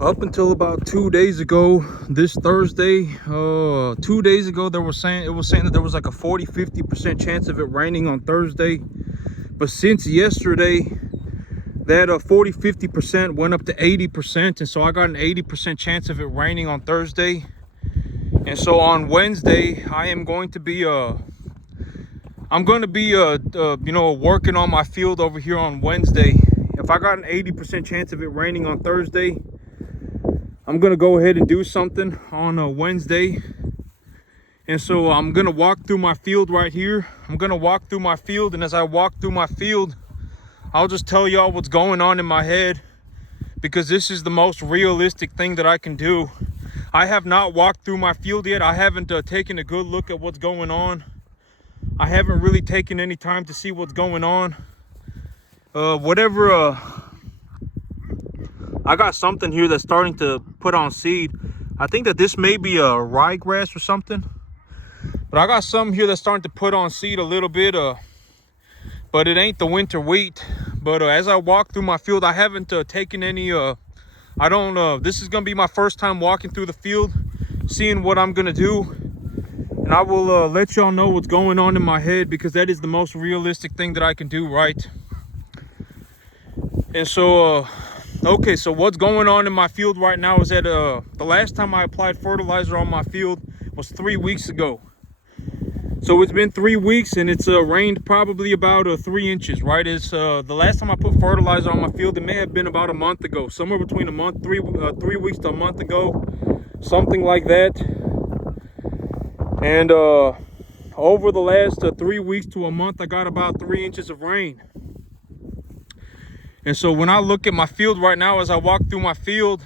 Up until about 2 days ago, this Thursday, 2 days ago, it was saying that there was like a 40-50% chance of it raining on Thursday. But since yesterday, that 40-50% went up to 80%, and so I got an 80% chance of it raining on Thursday. And so on Wednesday, I'm going to be working on my field over here on Wednesday. If I got an 80% chance of it raining on Thursday, I'm gonna go ahead and do something on Wednesday. And so I'm gonna walk through my field right here. I'm gonna walk through my field, and as I walk through my field, I'll just tell y'all what's going on in my head, because this is the most realistic thing that I can do. I have not walked through my field yet. I haven't taken a good look at what's going on. I haven't really taken any time to see what's going on. I got something here that's starting to put on seed. I think that this may be a ryegrass or something. But I got something here that's starting to put on seed a little bit. But it ain't the winter wheat. But as I walk through my field, I haven't taken any... this is going to be my first time walking through the field, seeing what I'm going to do. And I will let y'all know what's going on in my head, because that is the most realistic thing that I can do, right? And so... Okay, so what's going on in my field right now is that the last time I applied fertilizer on my field was 3 weeks ago. So it's been 3 weeks, and it's rained probably about 3 inches, right? It's the last time I put fertilizer on my field, it may have been about a month ago, somewhere between 3 weeks to a month ago, something like that. And over the last 3 weeks to a month, I got about 3 inches of rain. And so when I look at my field right now, as I walk through my field,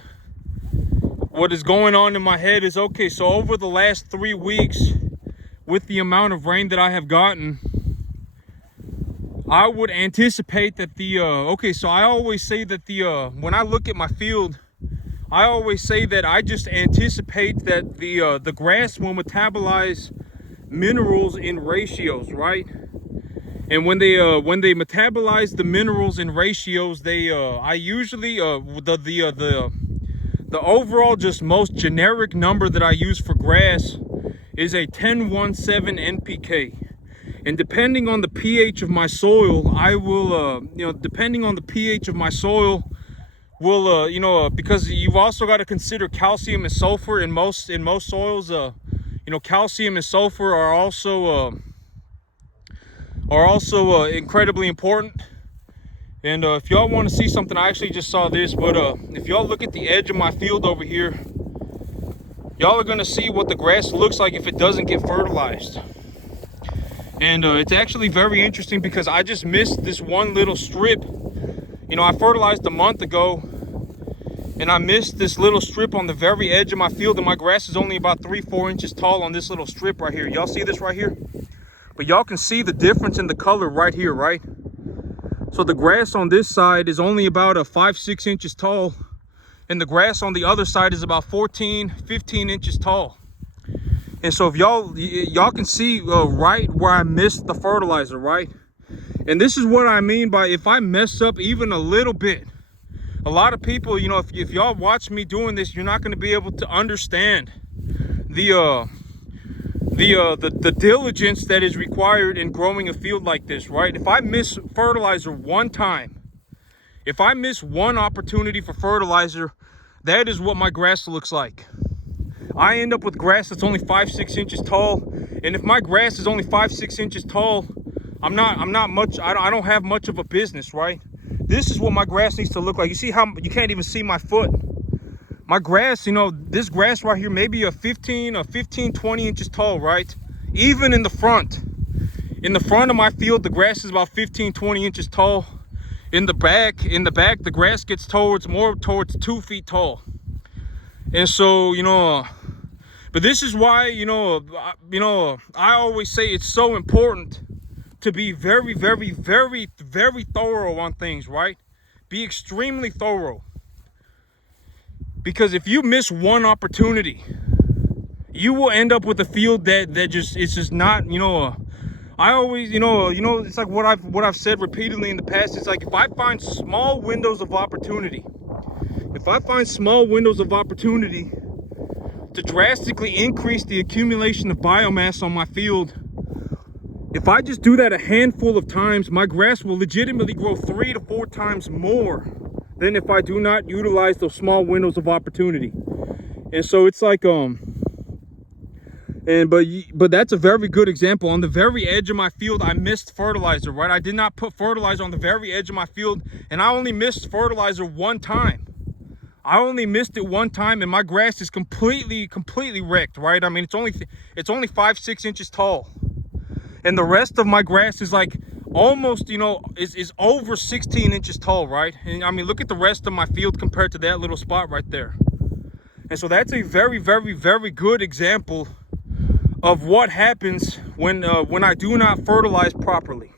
what is going on in my head is, okay, so over the last 3 weeks, with the amount of rain that I have gotten, I would anticipate that so I always say that when I look at my field, I always say that I just anticipate that the grass will metabolize minerals in ratios, right? And when they metabolize the minerals in ratios, I usually the overall just most generic number that I use for grass is a 10-1-7 NPK. And depending on the pH of my soil, I will depending on the pH of my soil will because you've also got to consider calcium and sulfur in most soils. Calcium and sulfur are also incredibly important. And if y'all want to see something, I actually just saw this, but if y'all look at the edge of my field over here, y'all are going to see what the grass looks like if it doesn't get fertilized. And it's actually very interesting, because I just missed this one little strip. I fertilized a month ago, and I missed this little strip on the very edge of my field, and my grass is only about 3-4 inches tall on this little strip right here. Y'all see this right here? But y'all can see the difference in the color right here, right? So the grass on this side is only about 5-6 inches tall, and the grass on the other side is about 14-15 inches tall. And so if y'all can see right where I missed the fertilizer, right? And this is what I mean by, if I mess up even a little bit, a lot of people, if y'all watch me doing this, you're not going to be able to understand the diligence that is required in growing a field like this, right? If I miss fertilizer one time, if I miss one opportunity for fertilizer, that is what my grass looks like. I end up with grass that's only 5-6 inches tall. And if my grass is only 5-6 inches tall, I don't have much of a business, right? This is what my grass needs to look like. You see how you can't even see my foot? My grass, this grass right here, maybe 15-20 inches tall, right? Even in the front. In the front of my field, the grass is about 15-20 inches tall. In the back, the grass gets more towards 2 feet tall. And so, but this is why, I always say it's so important to be very, very, very, very thorough on things, right? Be extremely thorough. Because if you miss one opportunity, you will end up with a field that it's just not, I always, it's like what I've said repeatedly in the past. It's like, if I find small windows of opportunity, if I find small windows of opportunity to drastically increase the accumulation of biomass on my field, if I just do that a handful of times, my grass will legitimately grow 3 to 4 times more than if I do not utilize those small windows of opportunity. And so it's like, but that's a very good example. On the very edge of my field, I missed fertilizer, right? I did not put fertilizer on the very edge of my field, and I only missed fertilizer one time. I only missed it one time, and my grass is completely wrecked, right? I mean, it's only 5-6 inches tall, and the rest of my grass is like almost, you know, is over 16 inches tall, right? And I mean, look at the rest of my field compared to that little spot right there. And so that's a very good example of what happens when I do not fertilize properly.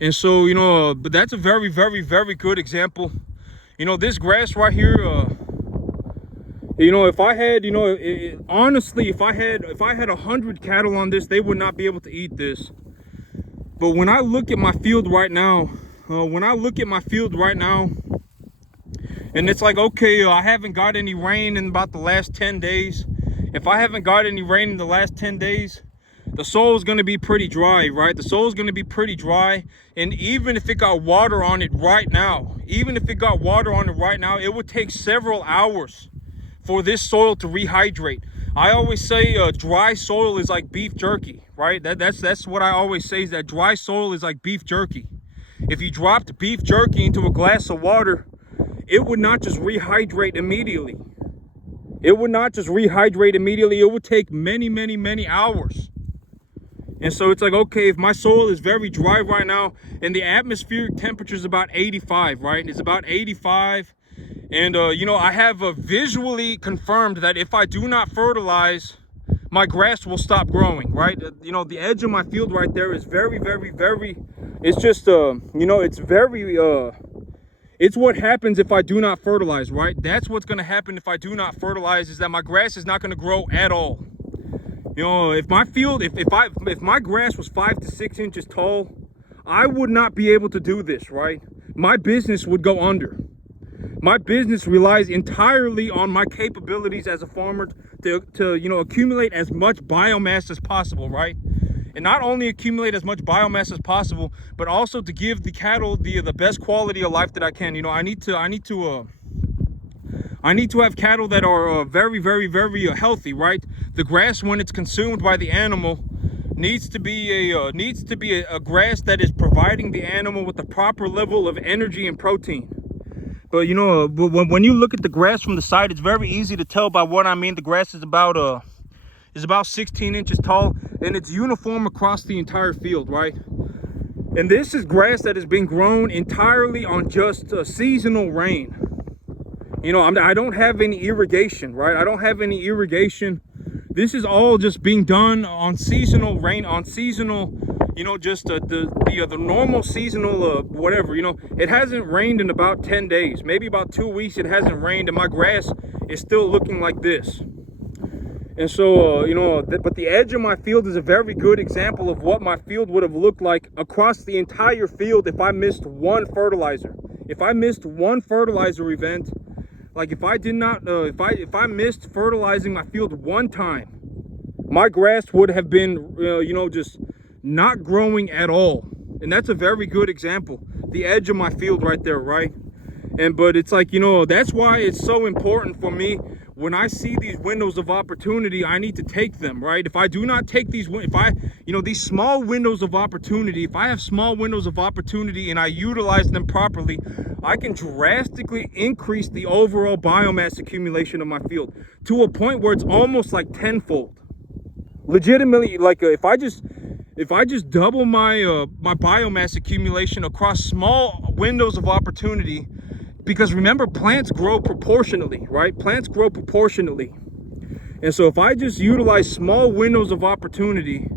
And so, you know, but that's a very good example. You know, this grass right here, you know, if I had, you know, honestly, if I had 100 cattle on this, they would not be able to eat this. But when I look at my field right now, and it's like, okay, I haven't got any rain in about the last 10 days. If I haven't got any rain in the last 10 days, the soil is going to be pretty dry, right? The soil is going to be pretty dry. And even if it got water on it right now, it would take several hours for this soil to rehydrate. I always say dry soil is like beef jerky, right? That's what I always say, is that dry soil is like beef jerky. If you dropped beef jerky into a glass of water, it would not just rehydrate immediately. It would take many hours. And so it's like, okay, if my soil is very dry right now, and the atmospheric temperature is about 85, right? It's about 85. And, you know, I have visually confirmed that if I do not fertilize, my grass will stop growing, right? You know, the edge of my field right there is very, it's just, you know, it's very, it's what happens if I do not fertilize, right? That's what's going to happen if I do not fertilize, is that my grass is not going to grow at all. You know, if my field, if my grass was 5 to 6 inches tall, I would not be able to do this, right? My business would go under. My business relies entirely on my capabilities as a farmer to you know, accumulate as much biomass as possible, right? And not only accumulate as much biomass as possible, but also to give the cattle the best quality of life that I can. You know, I need to have cattle that are very healthy, right? The grass, when it's consumed by the animal, needs to be a grass that is providing the animal with the proper level of energy and protein. But you know, when you look at the grass from the side, it's very easy to tell by what I mean. The grass is about 16 inches tall, and it's uniform across the entire field, right? And this is grass that is being grown entirely on just seasonal rain. You know, I don't have any irrigation, right? I don't have any irrigation. This is all just being done on seasonal rain, on seasonal, you know, just the normal seasonal whatever. You know, it hasn't rained in about 10 days, maybe about 2 weeks. It hasn't rained, and my grass is still looking like this. And so, you know, but the edge of my field is a very good example of what my field would have looked like across the entire field if I missed one fertilizer. If I missed one fertilizer event, like if I did not, if I missed fertilizing my field one time, my grass would have been, you know, just not growing at all. And that's a very good example. The edge of my field right there, right? But it's like, you know, that's why it's so important for me. When I see these windows of opportunity, I need to take them, right? If I do not take these, these small windows of opportunity, if I have small windows of opportunity and I utilize them properly, I can drastically increase the overall biomass accumulation of my field to a point where it's almost like tenfold. Legitimately, like if I just double my my biomass accumulation across small windows of opportunity. Because remember, plants grow proportionally, right? Plants grow proportionally. And so if I just utilize small windows of opportunity,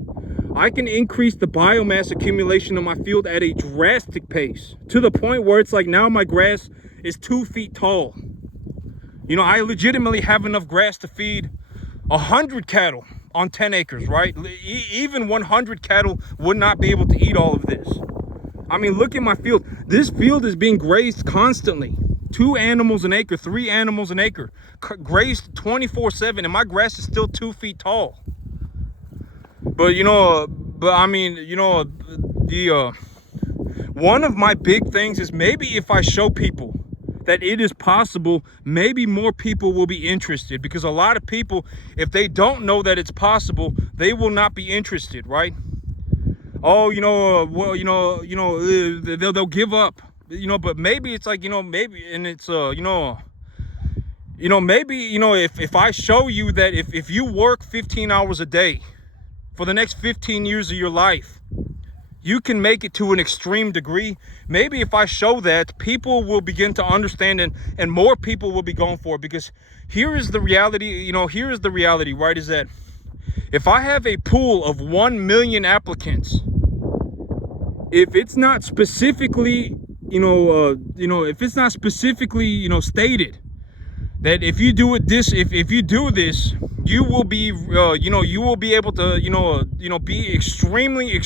I can increase the biomass accumulation of my field at a drastic pace, to the point where it's like now my grass is 2 feet tall. You know, I legitimately have enough grass to feed 100 cattle on 10 acres, right? Even 100 cattle would not be able to eat all of this. I mean, look at my field. This field is being grazed constantly. 2 animals an acre, 3 animals an acre, grazed 24/7, and my grass is still 2 feet tall. But I mean, one of my big things is maybe if I show people that it is possible, maybe more people will be interested, because a lot of people, if they don't know that it's possible, they will not be interested, right? Oh, they'll give up, but maybe it's like, maybe, and it's, maybe, if I show you that if you work 15 hours a day for the next 15 years of your life, you can make it to an extreme degree. Maybe if I show that, people will begin to understand, and more people will be going for it. Because here is the reality, right, is that if I have a pool of 1 million applicants, if it's not specifically, stated that if you do this, you will be, you will be able to, be extremely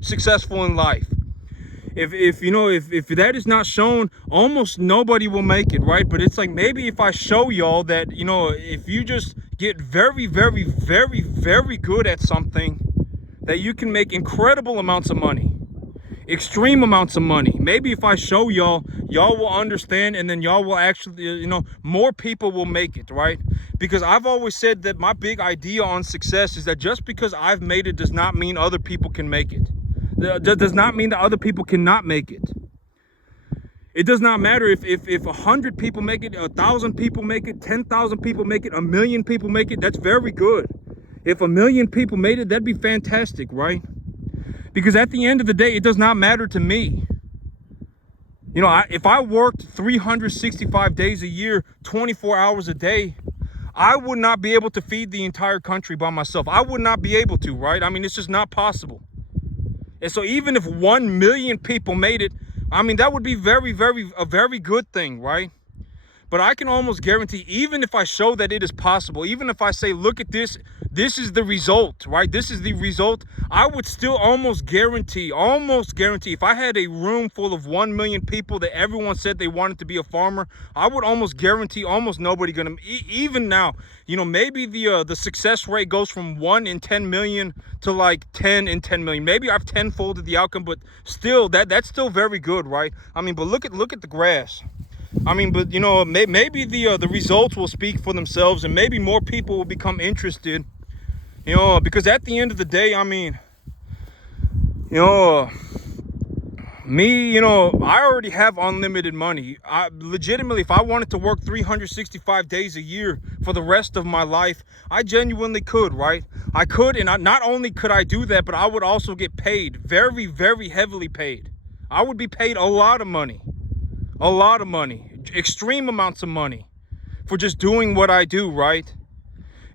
successful in life. If that is not shown, almost nobody will make it, right? But it's like, maybe if I show y'all that, if you just get very good at something, that you can make incredible amounts of money, extreme amounts of money. Maybe if I show y'all will understand, and then y'all will actually, more people will make it, right? Because I've always said that my big idea on success is that just because I've made it does not mean other people can make it. That does not mean that other people cannot make it. It does not matter if 100 people make it, 1,000 people make it, 10,000 people make it, 1 million people make it. That's very good. If 1 million people made it, that'd be fantastic, right? Because at the end of the day, it does not matter to me. If I worked 365 days a year, 24 hours a day, I would not be able to feed the entire country by myself. I would not be able to, right? I mean, it's just not possible. And so even if 1 million people made it, I mean, that would be a very good thing, right? But I can almost guarantee, even if I show that it is possible, even if I say, look at this, this is the result, right? This is the result. I would still almost guarantee, if I had a room full of 1 million people that everyone said they wanted to be a farmer, I would almost guarantee almost nobody gonna, even now, maybe the success rate goes from 1 in 10 million to like 10 in 10 million. Maybe I've tenfolded the outcome, but still, that's still very good, right? I mean, but look at the grass. I mean, but maybe the results will speak for themselves, and maybe more people will become interested, because at the end of the day, I mean, me, I already have unlimited money. I legitimately, if I wanted to work 365 days a year for the rest of my life, I genuinely could, right? I could, and not only could I do that, but I would also get paid, very heavily paid. I would be paid a lot of money, extreme amounts of money for just doing what I do, right?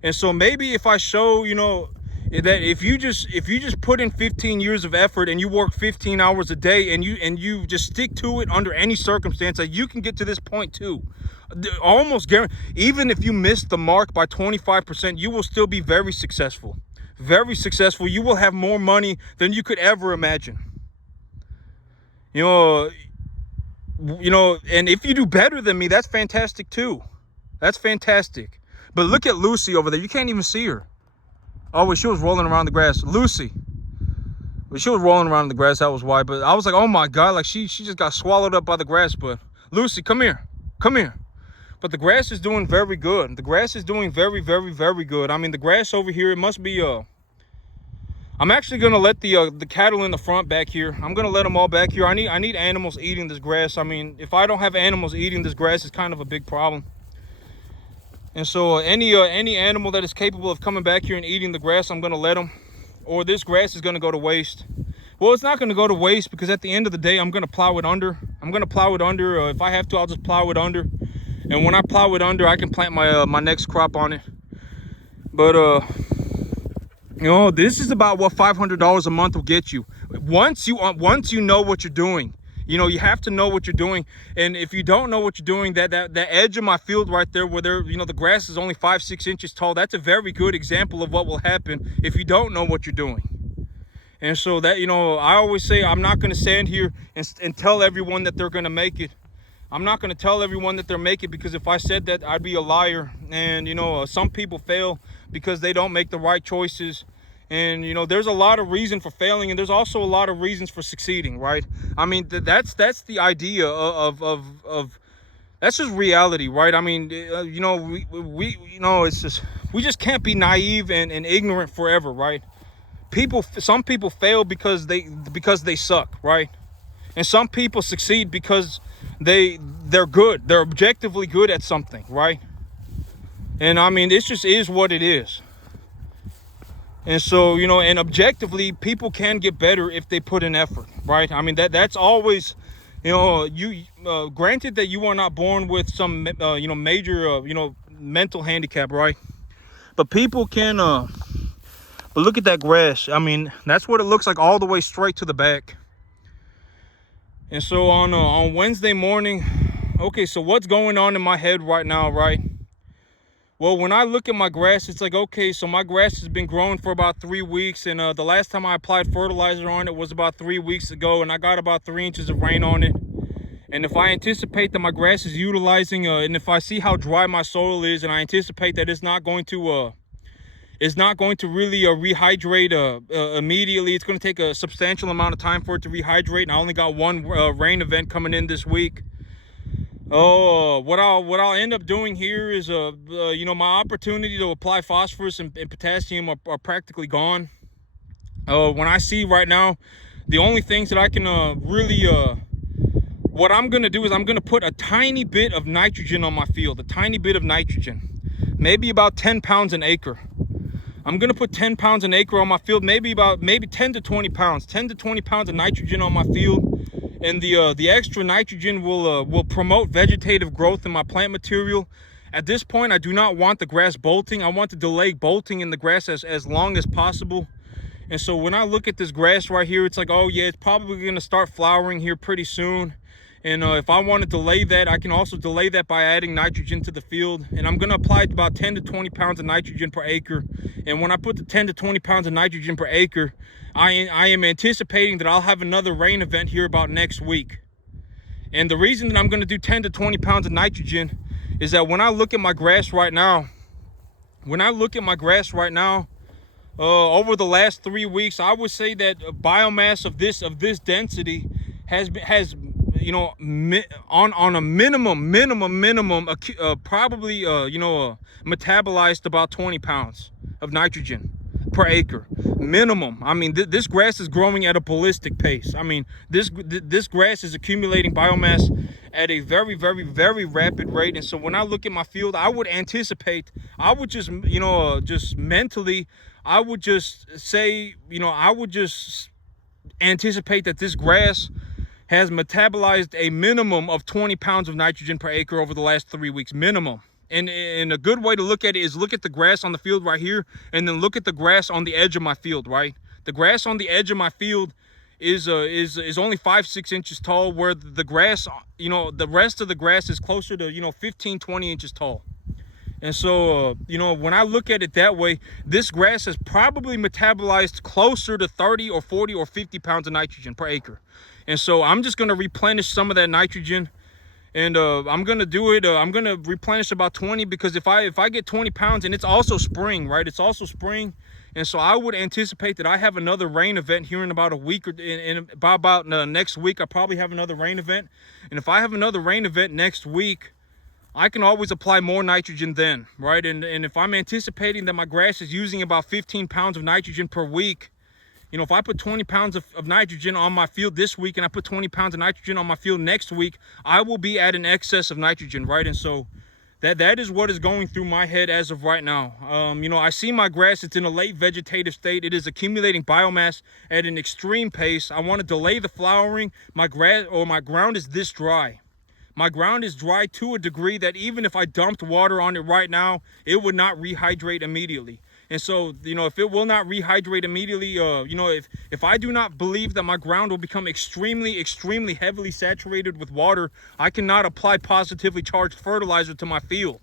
And so maybe if I show, that if you just put in 15 years of effort and you work 15 hours a day, and you just stick to it under any circumstance, that you can get to this point too. Almost guarantee, even if you miss the mark by 25%, you will still be very successful. You will have more money than you could ever imagine. And if you do better than me, that's fantastic too. That's fantastic. But look at Lucy over there. You can't even see her. Oh, well, she was rolling around the grass. Lucy. Well, she was rolling around in the grass. That was why. But I was like, oh my God, like she just got swallowed up by the grass. But Lucy, come here. But the grass is doing very good. The grass is doing very good. I mean, the grass over here, it must be I'm actually gonna let the cattle in the front back here. I'm gonna let them all back here. I need animals eating this grass. I mean, if I don't have animals eating this grass, it's kind of a big problem. And so any animal that is capable of coming back here and eating the grass, I'm gonna let them, or this grass is gonna go to waste. Well, it's not gonna go to waste, because at the end of the day, I'm gonna plow it under. If I have to, I'll just plow it under. And when I plow it under, I can plant my next crop on it. But this is about what $500 a month will get you. Once you know what you're doing. You have to know what you're doing. And if you don't know what you're doing, that edge of my field right there, where the grass is only 5-6 inches tall, that's a very good example of what will happen if you don't know what you're doing. And so that, I always say, I'm not going to stand here and tell everyone that they're going to make it. I'm not going to tell everyone that they're making, because if I said that, I'd be a liar. And, you know, some people fail because they don't make the right choices. And, you know, there's a lot of reason for failing, and there's also a lot of reasons for succeeding, right? I mean, that's the idea of that's just reality, right? I mean, you know, we you know, it's just, we just can't be naive and ignorant forever, right? Some people fail because they suck, right? And some people succeed because they're good. They're objectively good at something, right? And I mean, it just is what it is. And so, you know, and objectively, people can get better if they put in effort, right? I mean, that's always, you know, granted that you are not born with some, you know, major, you know, mental handicap, right? But people can, but look at that grass. I mean, that's what it looks like all the way straight to the back. And so on Wednesday morning, okay, so what's going on in my head right now, right? Well, when I look at my grass, it's like, okay, so my grass has been growing for about 3 weeks. And the last time I applied fertilizer on it was about 3 weeks ago. And I got about 3 inches of rain on it. And if I anticipate that my grass is utilizing, and if I see how dry my soil is, and I anticipate that it's not going to really rehydrate immediately. It's going to take a substantial amount of time for it to rehydrate. And I only got one rain event coming in this week. Oh, what I'll end up doing here is, you know, my opportunity to apply phosphorus and potassium are practically gone. When I see right now, the only things that I can what I'm going to do is I'm going to put a tiny bit of nitrogen on my field, a tiny bit of nitrogen, maybe about 10 pounds an acre. I'm going to put 10 pounds an acre on my field, maybe 10 to 20 pounds, 10 to 20 pounds of nitrogen on my field. And the extra nitrogen will promote vegetative growth in my plant material. At this point, I do not want the grass bolting. I want to delay bolting in the grass as long as possible. And so when I look at this grass right here, it's like, oh yeah, it's probably going to start flowering here pretty soon. And if I want to delay that, I can also delay that by adding nitrogen to the field. And I'm going to apply about 10 to 20 pounds of nitrogen per acre. And when I put the 10 to 20 pounds of nitrogen per acre, I am anticipating that I'll have another rain event here about next week. And the reason that I'm going to do 10 to 20 pounds of nitrogen is that when I look at my grass right now, over the last 3 weeks, I would say that biomass of this density has you know, on a minimum, probably you know, metabolized about 20 pounds of nitrogen per acre minimum. I mean, this grass is growing at a ballistic pace. I mean, this grass is accumulating biomass at a very rapid rate. And so when I look at my field, I would anticipate, I would just, you know, just mentally, I would just say, you know, I would just anticipate that this grass has metabolized a minimum of 20 pounds of nitrogen per acre over the last 3 weeks, minimum. And a good way to look at it is look at the grass on the field right here, and then look at the grass on the edge of my field, right? The grass on the edge of my field is only 5-6 inches tall, where the grass, you know, the rest of the grass is closer to, you know, 15-20 inches tall. And so, you know, when I look at it that way, this grass has probably metabolized closer to 30 or 40 or 50 pounds of nitrogen per acre. And so I'm just going to replenish some of that nitrogen. And I'm going to do it. I'm going to replenish about 20, because if I get 20 pounds, and it's also spring, right? It's also spring. And so I would anticipate that I have another rain event here in about a week, or about next week. I probably have another rain event. And if I have another rain event next week, I can always apply more nitrogen then, right? And if I'm anticipating that my grass is using about 15 pounds of nitrogen per week, you know, if I put 20 pounds of nitrogen on my field this week, and I put 20 pounds of nitrogen on my field next week, I will be at an excess of nitrogen, right? And so that is what is going through my head as of right now. You know, I see my grass, it's in a late vegetative state. It is accumulating biomass at an extreme pace. I want to delay the flowering. My ground is this dry. My ground is dry to a degree that even if I dumped water on it right now, it would not rehydrate immediately. And so, you know, if it will not rehydrate immediately, you know, if I do not believe that my ground will become extremely heavily saturated with water, I cannot apply positively charged fertilizer to my field.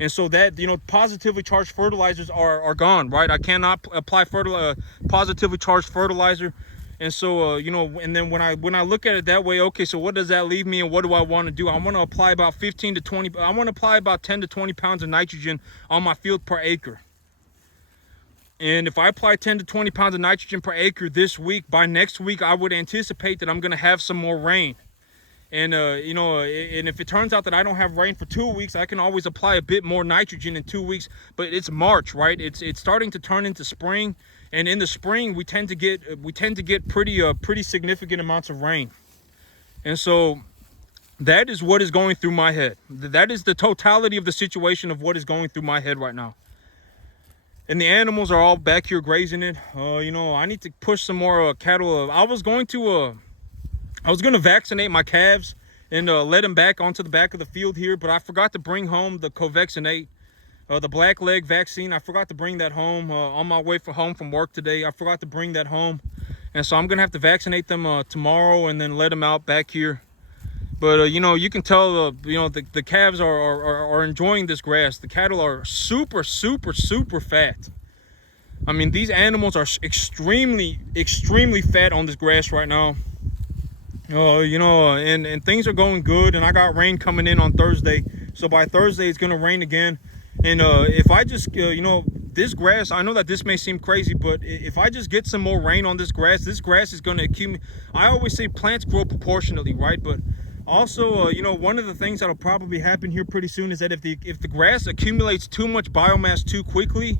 And so that, you know, positively charged fertilizers are gone, right? I cannot apply positively charged fertilizer. And so, you know, and then when I look at it that way, okay, so what does that leave me, and what do I want to do? I want to apply about 15 to 20. I want to apply about 10 to 20 pounds of nitrogen on my field per acre. And if I apply 10 to 20 pounds of nitrogen per acre this week, by next week, I would anticipate that I'm going to have some more rain. And, you know, and if it turns out that I don't have rain for 2 weeks, I can always apply a bit more nitrogen in 2 weeks. But it's March, right? It's starting to turn into spring. And in the spring, we tend to get pretty significant amounts of rain. And so that is what is going through my head. That is the totality of the situation of what is going through my head right now. And the animals are all back here grazing it. You know, I need to push some more cattle. I was going to vaccinate my calves and let them back onto the back of the field here, but I forgot to bring home the Covexinate, the black leg vaccine. I forgot to bring that home on my way home from work today. I forgot to bring that home, and so I'm gonna have to vaccinate them tomorrow and then let them out back here. But you know, you can tell you know, the calves are enjoying this grass. The cattle are super fat. I mean, these animals are extremely fat on this grass right now. You know, and things are going good, and I got rain coming in on Thursday, so by Thursday it's gonna rain again. And if I just you know, this grass, I know that this may seem crazy, but if I just get some more rain on this grass is gonna accumulate. I always say plants grow proportionately, right? But also, you know, one of the things that'll probably happen here pretty soon is that if the grass accumulates too much biomass too quickly,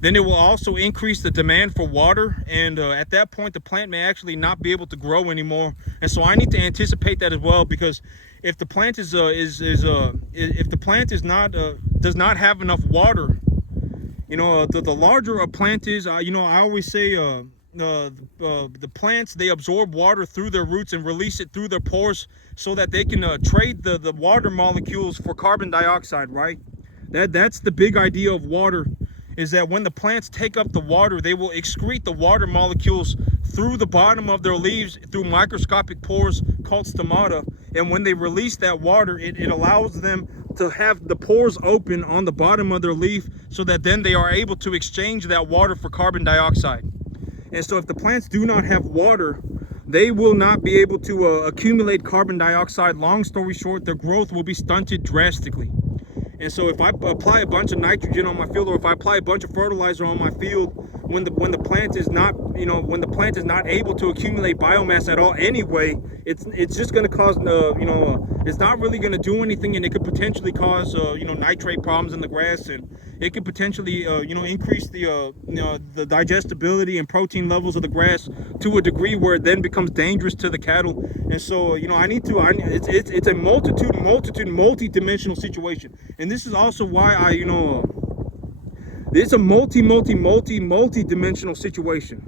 then it will also increase the demand for water, and at that point the plant may actually not be able to grow anymore. And so I need to anticipate that as well, because if the plant does not have enough water, you know, the larger a plant is, you know, I always say the plants, they absorb water through their roots and release it through their pores so that they can trade the water molecules for carbon dioxide, right? That's the big idea of water, is that when the plants take up the water, they will excrete the water molecules through the bottom of their leaves through microscopic pores called stomata. And when they release that water, it allows them to have the pores open on the bottom of their leaf, so that then they are able to exchange that water for carbon dioxide. And so if the plants do not have water, they will not be able to accumulate carbon dioxide. Long story short, their growth will be stunted drastically. And so if I apply a bunch of nitrogen on my field, or if I apply a bunch of fertilizer on my field, when the plant is not, you know, when the plant is not able to accumulate biomass at all anyway, it's just going to cause you know, it's not really going to do anything, and it could potentially cause you know, nitrate problems in the grass, and it could potentially you know, increase the you know, the digestibility and protein levels of the grass to a degree where it then becomes dangerous to the cattle. And so you know, it's a multi-dimensional situation. And this is also why you know, it's a multi-dimensional situation.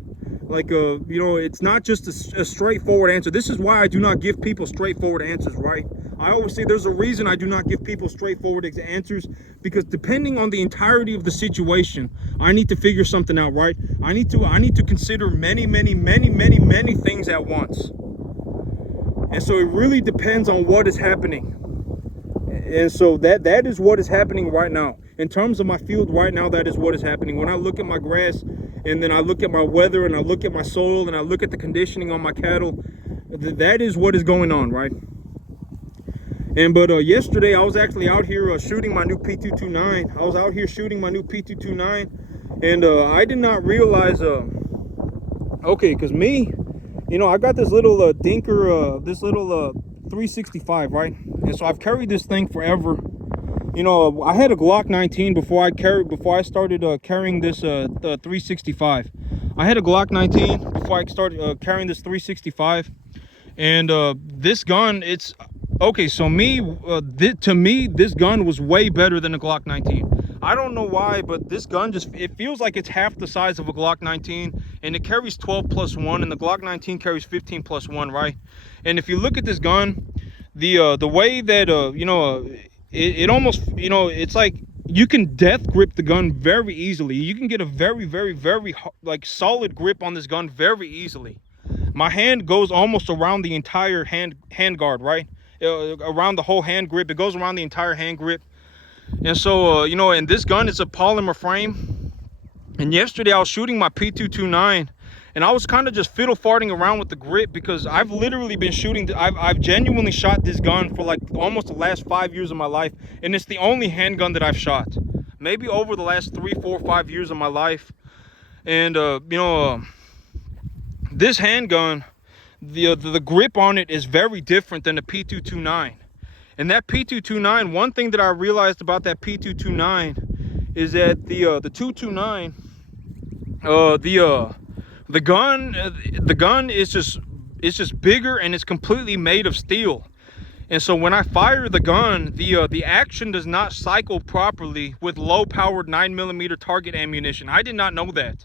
Like you know, it's not just a straightforward answer. This is why I do not give people straightforward answers, right? I always say there's a reason I do not give people straightforward answers, because depending on the entirety of the situation, I need to figure something out, right? I need to consider many things at once. And so it really depends on what is happening. And so that is what is happening right now. In terms of my field right now, that is what is happening. When I look at my grass, and then I look at my weather, and I look at my soil, and I look at the conditioning on my cattle, that is what is going on, right? And but yesterday I was actually out here shooting my new P229. I was out here shooting my new P229, and I did not realize, okay, because me, you know, I got this little Dinker, this little 365, right? And so I've carried this thing forever. You know, I had a Glock 19 before I started carrying this 365. I had a Glock 19 before I started carrying this 365, and this gun, it's okay. So to me, this gun was way better than a Glock 19. I don't know why, but this gun it feels like it's half the size of a Glock 19, and it carries 12+1, and the Glock 19 carries 15+1, right? And if you look at this gun, the way that you know, it almost, you know, it's like you can death grip the gun very easily. You can get a very like solid grip on this gun very easily. My hand goes almost around the entire hand guard, right? Around the whole hand grip. It goes around the entire hand grip. And so you know, and this gun is a polymer frame. And yesterday I was shooting my P229, And I was kind of just fiddle farting around with the grip because I've literally been shooting. I've genuinely shot this gun for like almost the last 5 years of my life, and it's the only handgun that I've shot. Maybe over the last 3, 4, 5 years of my life. And this handgun, the grip on it is very different than the P229. And that P229, one thing that I realized about that P229 is that the 229, the gun is just bigger, and it's completely made of steel. And so when I fire the gun, the action does not cycle properly with low powered 9mm target ammunition. I did not know that.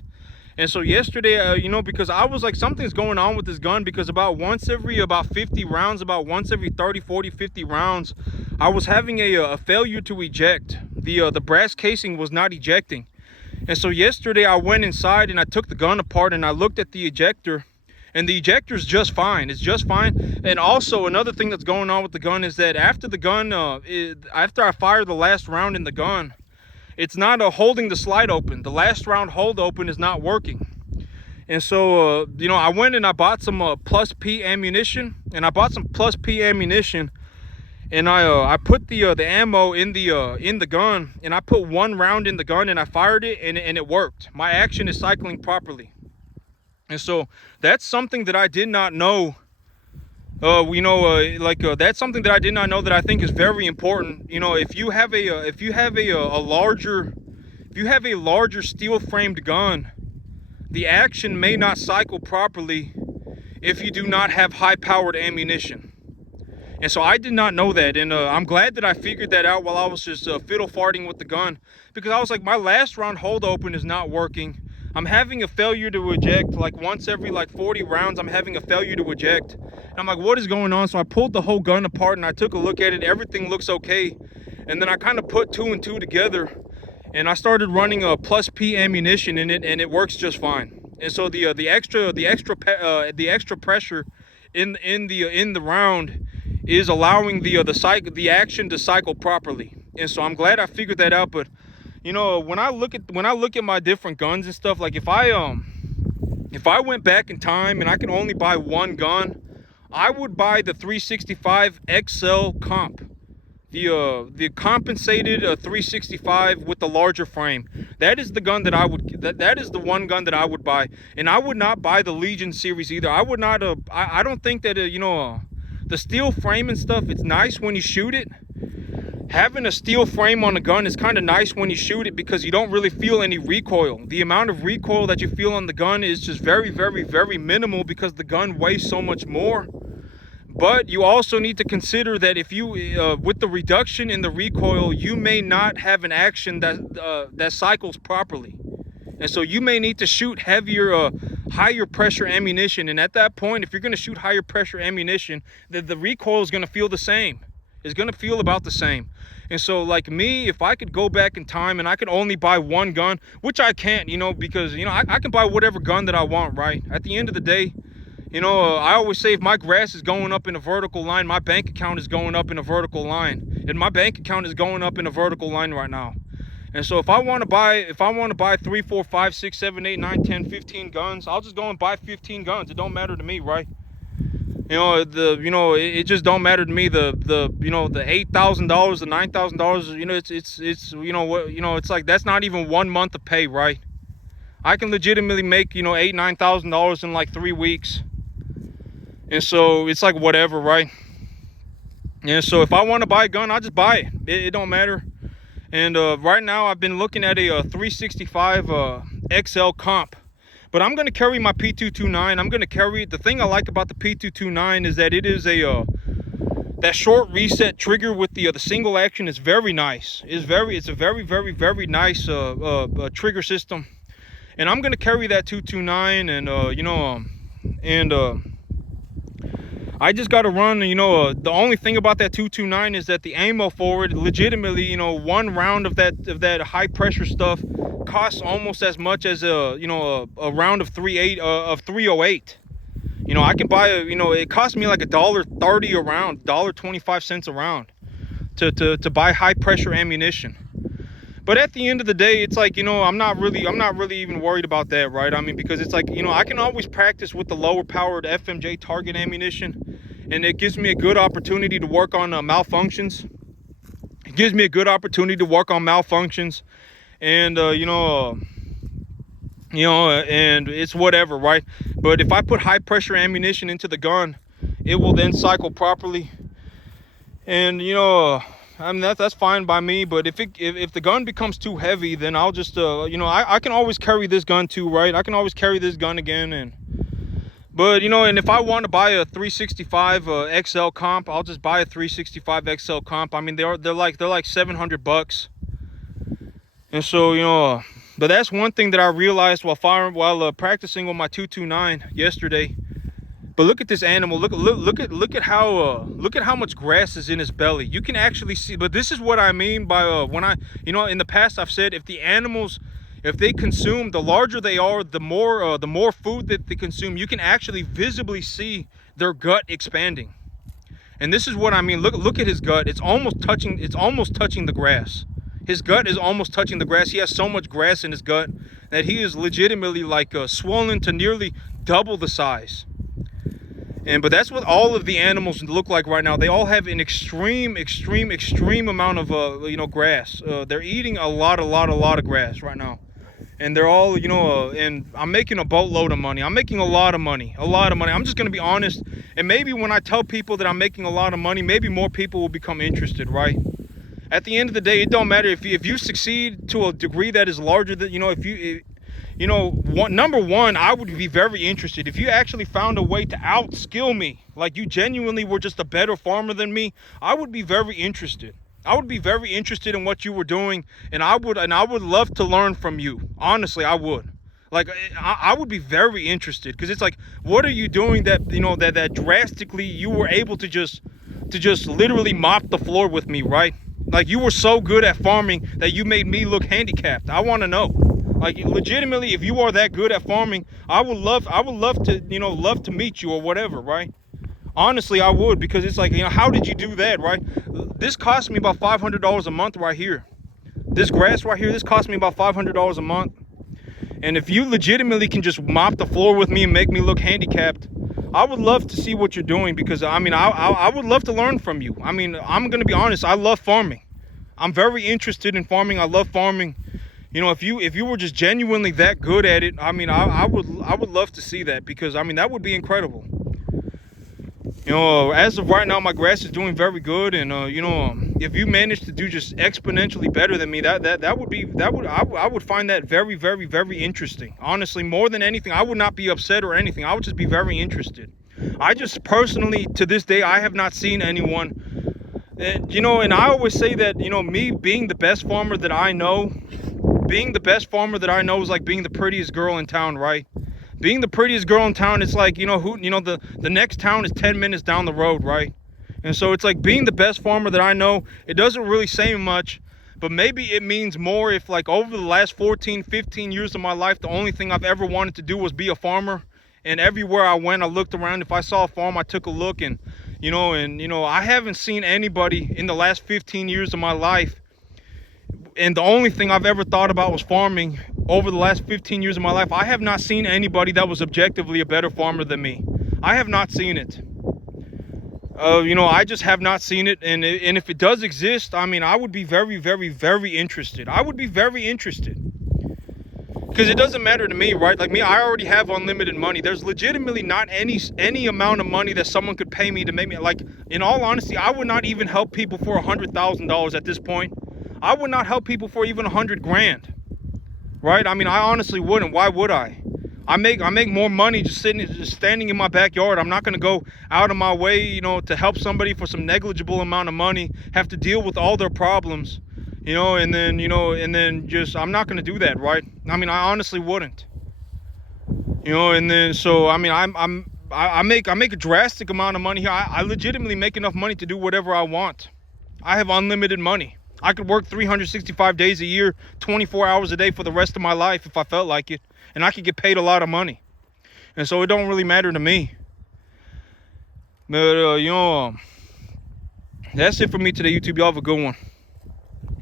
And so yesterday, because I was like, something's going on with this gun, because about 50 rounds, about once every 30, 40, 50 rounds, I was having a failure to eject. The brass casing was not ejecting. And so yesterday I went inside and I took the gun apart and I looked at the ejector, and the ejector's just fine. It's just fine. And also another thing that's going on with the gun is that after the gun, after I fire the last round in the gun, it's not holding the slide open. The last round hold open is not working. And so, I went and I bought some Plus P ammunition, and I put the ammo in the gun, and I put one round in the gun and I fired it, and it worked. My action is cycling properly. And so that's something that I did not know. That's something that I did not know that I think is very important. If you have a larger steel framed gun, the action may not cycle properly if you do not have high powered ammunition. And so I did not know that, and I'm glad that I figured that out while I was just fiddle farting with the gun, because I was like, my last round hold open is not working. I'm having a failure to eject. Like once every 40 rounds, I'm having a failure to eject. And I'm like, what is going on? So I pulled the whole gun apart and I took a look at it. Everything looks okay. And then I kind of put 2 and 2 together, and I started running a Plus P ammunition in it, and it works just fine. And so the extra pressure in the round is allowing the action to cycle properly. And so I'm glad I figured that out. But when I look at my different guns and stuff, like if I went back in time and I could only buy one gun, I would buy the 365 XL Comp, the compensated 365 with the larger frame. That is the gun that I would that is the one gun that I would buy. And I would not buy the Legion series either. I would not I don't think that the steel frame and stuff, it's nice when you shoot it. Having a steel frame on a gun is kind of nice when you shoot it, because you don't really feel any recoil. The amount of recoil that you feel on the gun is just very, very, very minimal, because the gun weighs so much more. But you also need to consider that if you, with the reduction in the recoil, you may not have an action that cycles properly. And so you may need to shoot heavier, higher pressure ammunition. And at that point, if you're going to shoot higher pressure ammunition, the recoil is going to feel the same. It's going to feel about the same. And so like me, if I could go back in time and I could only buy one gun, which I can't, because, I can buy whatever gun that I want, right? At the end of the day, I always say if my grass is going up in a vertical line, my bank account is going up in a vertical line. And my bank account is going up in a vertical line right now. And so if I want to buy 3, 4, 5, 6, 7, 8, 9, 10, 15 guns, I'll just go and buy 15 guns. It don't matter to me, right? It just don't matter to me. The $8,000, the $9,000, it's like, that's not even 1 month of pay, right? I can legitimately make, $8,000, $9,000 in like 3 weeks. And so it's like whatever, right? And so if I want to buy a gun, I'll just buy it. It don't matter. And right now I've been looking at a 365 XL Comp. But I'm going to carry my P229. I'm going to carry it. The thing I like about the P229 is that it is that short reset trigger with the single action is very nice. It's a very, very, very nice trigger system. And I'm going to carry that 229, and I just got to run, the only thing about that 229 is that the ammo for it, legitimately, one round of that high pressure stuff costs almost as much as a round of 308. I can buy it cost me like $1.30 a round, $1.25 a round to buy high pressure ammunition. But at the end of the day, it's like, you know, I'm not really even worried about that, right? I mean, because it's like, you know, I can always practice with the lower powered FMJ target ammunition, and it gives me a good opportunity to work on malfunctions. It gives me a good opportunity to work on malfunctions, and and it's whatever, right? But if I put high pressure ammunition into the gun, it will then cycle properly, and I mean, that's fine by me. But if the gun becomes too heavy, then I'll just I can always carry this gun too, right? I can always carry this gun again, but and if I want to buy a 365 XL comp, I'll just buy a 365 XL comp. I mean, they're like $700, and so but that's one thing that I realized while practicing with my 229 yesterday. But look at this animal. Look at how much grass is in his belly. You can actually see. But this is what I mean by when I in the past I've said, if the animals, if they consume, the larger they are, the more food that they consume, you can actually visibly see their gut expanding. And this is what I mean. Look at his gut. It's almost touching the grass. His gut is almost touching the grass. He has so much grass in his gut that he is legitimately like swollen to nearly double the size. But that's what all of the animals look like right now. They all have an extreme amount of grass. They're eating a lot of grass right now, and they're all and I'm making a boatload of money. I'm making a lot of money. I'm just gonna be honest, and maybe when I tell people that I'm making a lot of money, maybe more people will become interested, right? At the end of the day, it don't matter if you succeed to a degree that is larger than number one, I would be very interested if you actually found a way to outskill me, like you genuinely were just a better farmer than me. I would be very interested. I would be very interested in what you were doing, and I would love to learn from you. Honestly, I would. Like, I would be very interested, because it's like, what are you doing that that drastically you were able to just literally mop the floor with me, right? Like, you were so good at farming that you made me look handicapped. I want to know. Like, legitimately, if you are that good at farming, I would love to meet you or whatever, right? Honestly, I would, because it's like, how did you do that, right? This cost me about $500 a month right here. This grass right here, this cost me about $500 a month. And if you legitimately can just mop the floor with me and make me look handicapped, I would love to see what you're doing, because I mean, I would love to learn from you. I mean, I'm gonna be honest, I love farming. I'm very interested in farming. I love farming. If you were just genuinely that good at it, I mean, I would love to see that, because I mean, that would be incredible. As of right now, my grass is doing very good, and if you manage to do just exponentially better than me, I would find that very, very, very interesting. Honestly, more than anything, I would not be upset or anything. I would just be very interested. I just personally, to this day, I have not seen anyone. And I always say that me being the best farmer that I know. Being the best farmer that I know is like being the prettiest girl in town, right? Being the prettiest girl in town, it's like, the next town is 10 minutes down the road, right? And so it's like being the best farmer that I know, it doesn't really say much, but maybe it means more if, like, over the last 14, 15 years of my life, the only thing I've ever wanted to do was be a farmer. And everywhere I went, I looked around. If I saw a farm, I took a look, and I haven't seen anybody in the last 15 years of my life. And the only thing I've ever thought about was farming over the last 15 years of my life. I have not seen anybody that was objectively a better farmer than me. I have not seen it. I just have not seen it. And if it does exist, I mean, I would be very, very, very interested. I would be very interested. Because it doesn't matter to me, right? Like me, I already have unlimited money. There's legitimately not any amount of money that someone could pay me to make me, like, in all honesty, I would not even help people for $100,000 at this point. I would not help people for even 100 grand, right? I mean, I honestly wouldn't. Why would I? I make more money just standing in my backyard. I'm not going to go out of my way, to help somebody for some negligible amount of money, have to deal with all their problems, and then just, I'm not going to do that, right? I mean, I honestly wouldn't, and then, so, I mean, I make a drastic amount of money here. I legitimately make enough money to do whatever I want. I have unlimited money. I could work 365 days a year, 24 hours a day for the rest of my life if I felt like it. And I could get paid a lot of money. And so it don't really matter to me. But, that's it for me today, YouTube. Y'all have a good one.